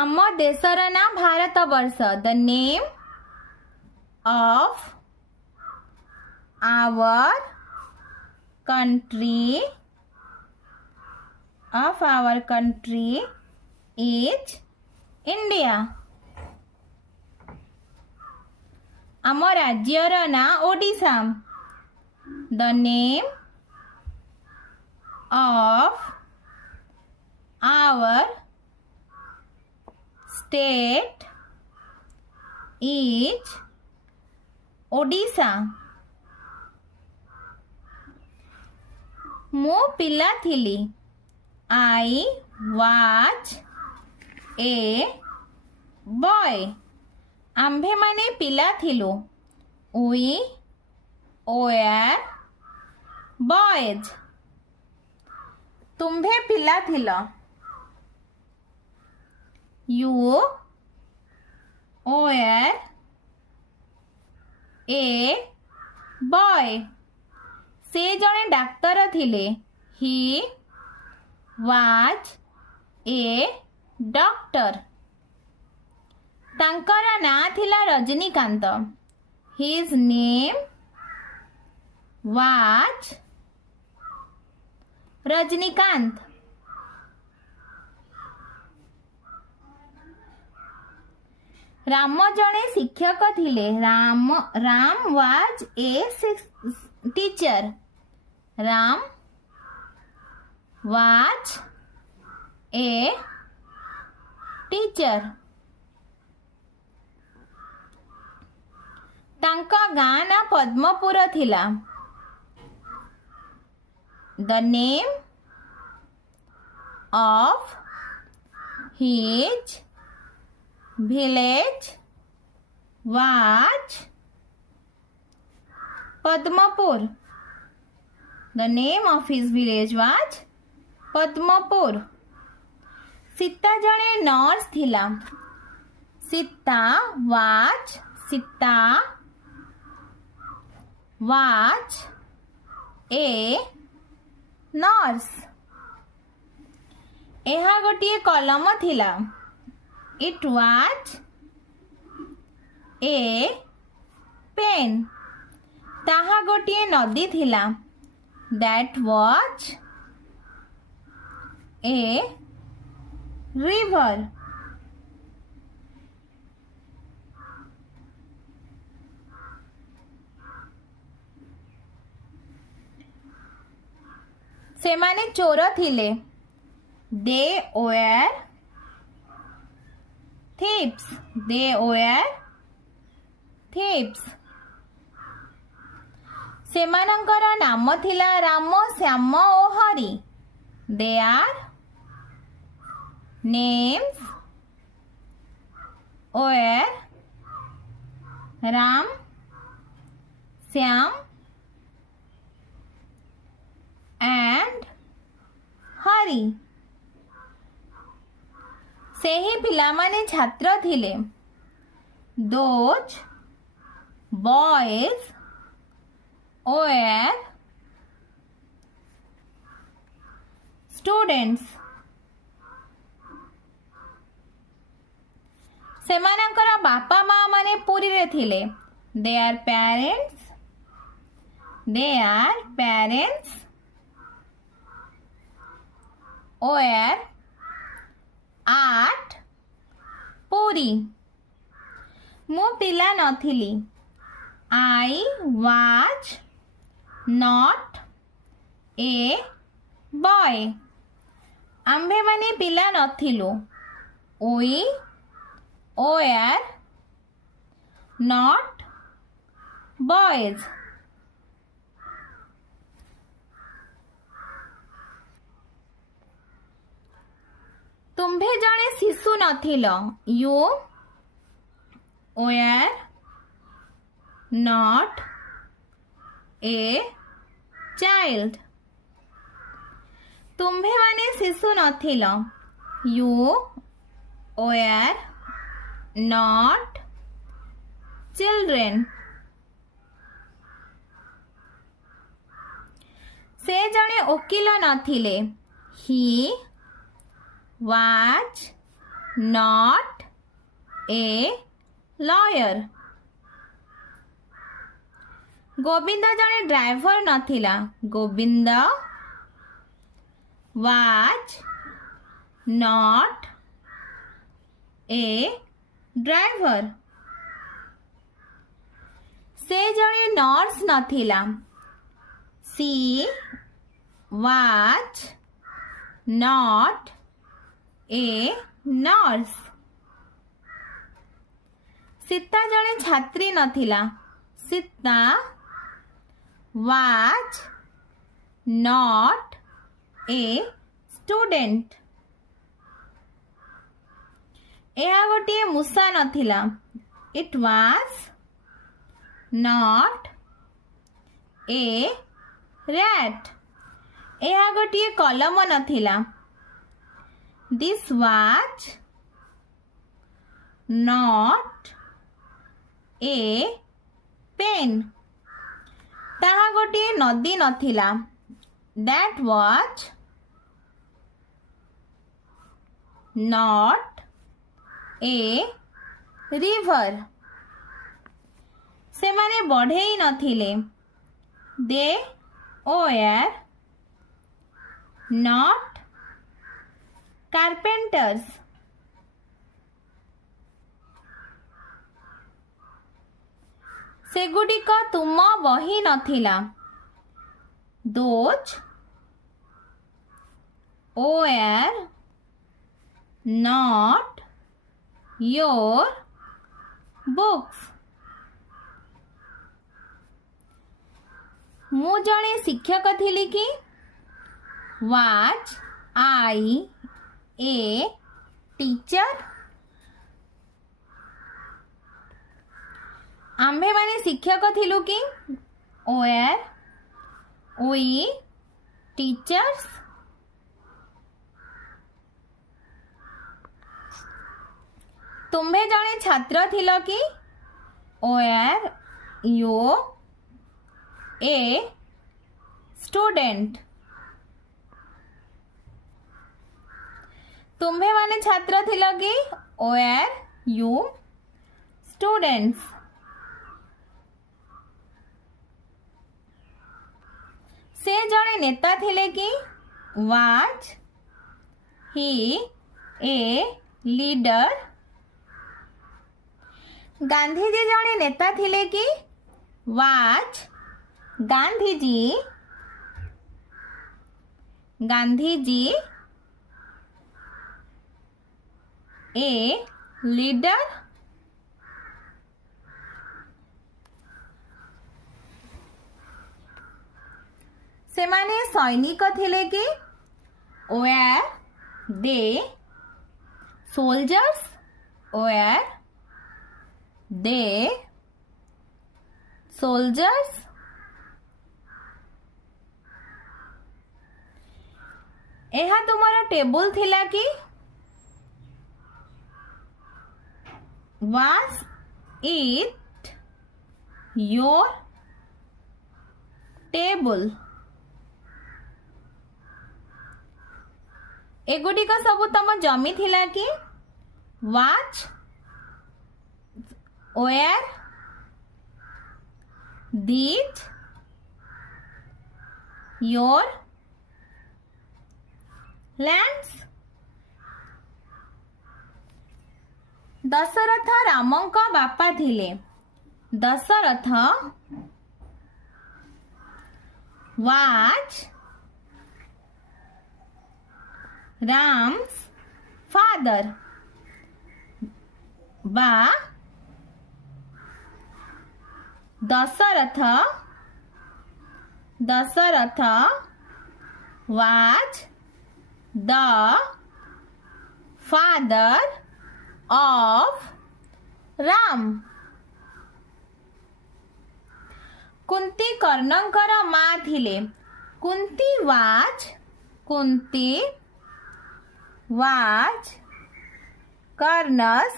ଆମ ଦେଶର ନାଁ ଭାରତ ବର୍ଷ। The name of our country is India. ଆମ ରାଜ୍ୟର ନାଁ Odisha. The name of our state is Odisha. ମୁଁ ପିଲା ଥିଲି। I was a boy. ଆମ୍ଭେମାନେ ପିଲା ଥିଲୁ। We were boys. ତୁମ୍ଭେ ପିଲା ଥିଲ। You were a boy. ସେ ଜଣେ ଡାକ୍ତର ଥିଲେ। He was a doctor. ତାଙ୍କର ନାଁ ଥିଲା Rajinikanth. His name was Rajinikanth. Ram ଜଣେ ଶିକ୍ଷକ ଥିଲେ। Ram was a teacher. Ram was a teacher. ତାଙ୍କ ଗାଁ ନାଁ ପଦ୍ମପୁର ଥିଲା। The name of his village was Padmapur. The name of his village was Padmapur. Sita ଜଣେ ନର୍ସ ଥିଲା। Sita was a nurse. ଏହା ଗୋଟିଏ କଲମ ଥିଲା। It was a pen. ତାହା ଗୋଟିଏ ନଦୀ ଥିଲା। That was a river. ସେମାନେ ଚୋର ଥିଲେ। They were thieves. ସେମାନଙ୍କର ନାମ ଥିଲା ରାମ, ଶ୍ୟାମ ଓ Hari. Their names were Ram, Shyam and Hari. ସେହି ପିଲାମାନେ ଛାତ୍ର ଥିଲେ। Those boys were students. ସେମାନଙ୍କର ବାପା ମା ମାନେ ପୁରୀରେ ଥିଲେ। Their parents were at Puri. ମୁଁ ପିଲା ନଥିଲି। I was not a boy. ଆମ୍ଭେମାନେ ପିଲା ନଥିଲୁ। We were not boys. ତୁମ୍ଭେ ଜଣେ ଶିଶୁ ନଥିଲ। You were not a child. ତୁମ୍ଭେମାନେ ଶିଶୁ ନଥିଲ। You were not children. ସେ ଜଣେ ଓକିଲ ନଥିଲେ। He was not a lawyer. Govind जड़े ड्राइवर नथिला. Govind was not a driver. से जड़े नर्स नथिला. she was not a nurse. Sita जड़े छात्री नथिला. Sita was not a student. ଏହା गोटे मूसा नथिला. it was not a rat. ଏହା ଗୋଟିଏ କଲମ ନଥିଲା. this was not a pen. ତାହା ଗୋଟିଏ ନଦୀ ନଥିଲା. that was not a river. ସେମାନେ ବଢ଼େଇ ନଥିଲେ. they were not carpenters. ସେଗୁଡ଼ିକ ତୁମ ବହି ନଥିଲା. those were not your books. ମୁଁ ଜଣେ ଶିକ୍ଷକ ଥିଲି କି? was I a teacher? आम्भे माने शिक्षक थिलु कि? were we teachers? तुम्भे जणे छात्र थिलो कि? were you a student? तुम्भे माने छात्र थिलो कि? were you students? से जणे नेता थिले कि? was he a leader? Gandhiji जणे नेता थिले कि? was Gandhiji a leader? सेमाने सैनिक थिले कि? were they soldiers? were they soldiers? ଏହା ତୁମର ଟେବୁଲ ଥିଲା କି? was it your table? एगुड़िक सबू तम जमी थिला कि? was where did your lands? Dasharath रामंक बापा थिले. Dasharath was Ram's father. बा Dasharath was the father of Ram. Kunti कर्णंकर माँ थिले. Kunti was Karna's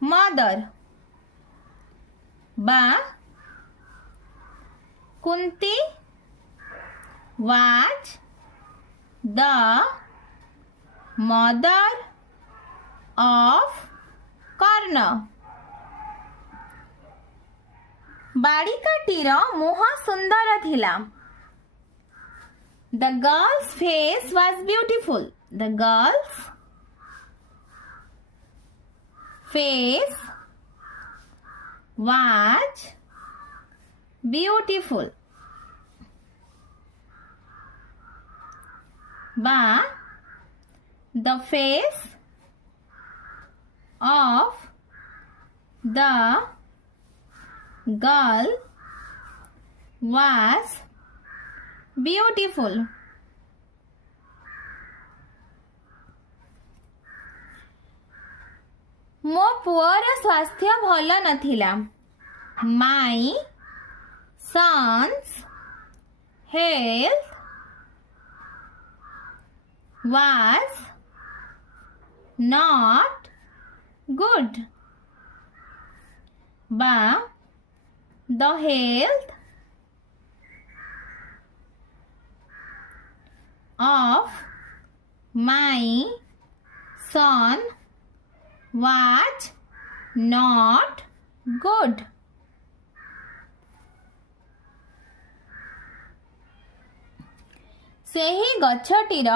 mother. बा Kunti was the mother of କର୍ଣ୍ଣ। ବାଳିକାଟିର ମୁହଁ ସୁନ୍ଦର ଥିଲା। The girl's face was beautiful. The girl's face was beautiful. বা the face of the girl was beautiful. ମୋ ପୁଅର ସ୍ୱାସ୍ଥ୍ୟ ଭଲ ନଥିଲା। My son's health was not good. বা the health of my son was not good. ସେହି ଗଛଟିର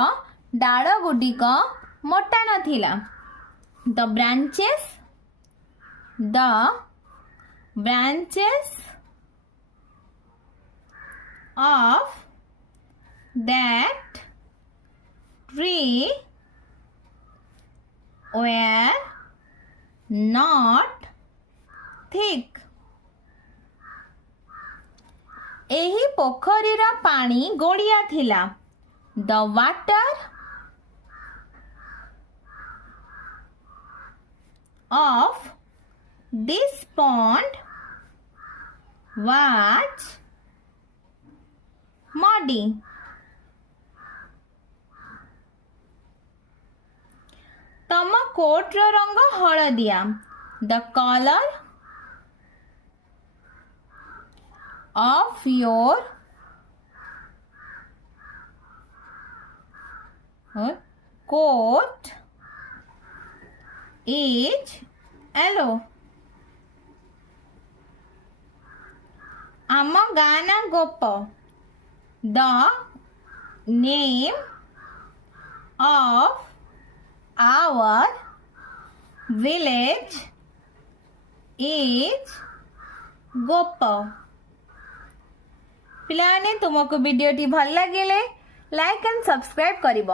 ଡାଳଗୁଡ଼ିକ ମୋଟା ନଥିଲା। The branches of that tree were not thick. ଏହି ପୋଖରୀର ପାଣି ଗୋଳିଆ ଥିଲା। The water of this pond was muddy. ତମ କୋଟ୍ର ରଙ୍ଗ ହଳଦିଆ। The color of your coat is yellow. ଆମ ଗାଁ ନା ଗୋପ। The name of our village is ଗୋପ। ପିଲାମାନେ ତୁମକୁ ଭିଡ଼ିଓଟି ଭଲ ଲାଗିଲେ ଲାଇକ୍ ଆଣ୍ଡ ସବସ୍କ୍ରାଇବ୍ କରିବ।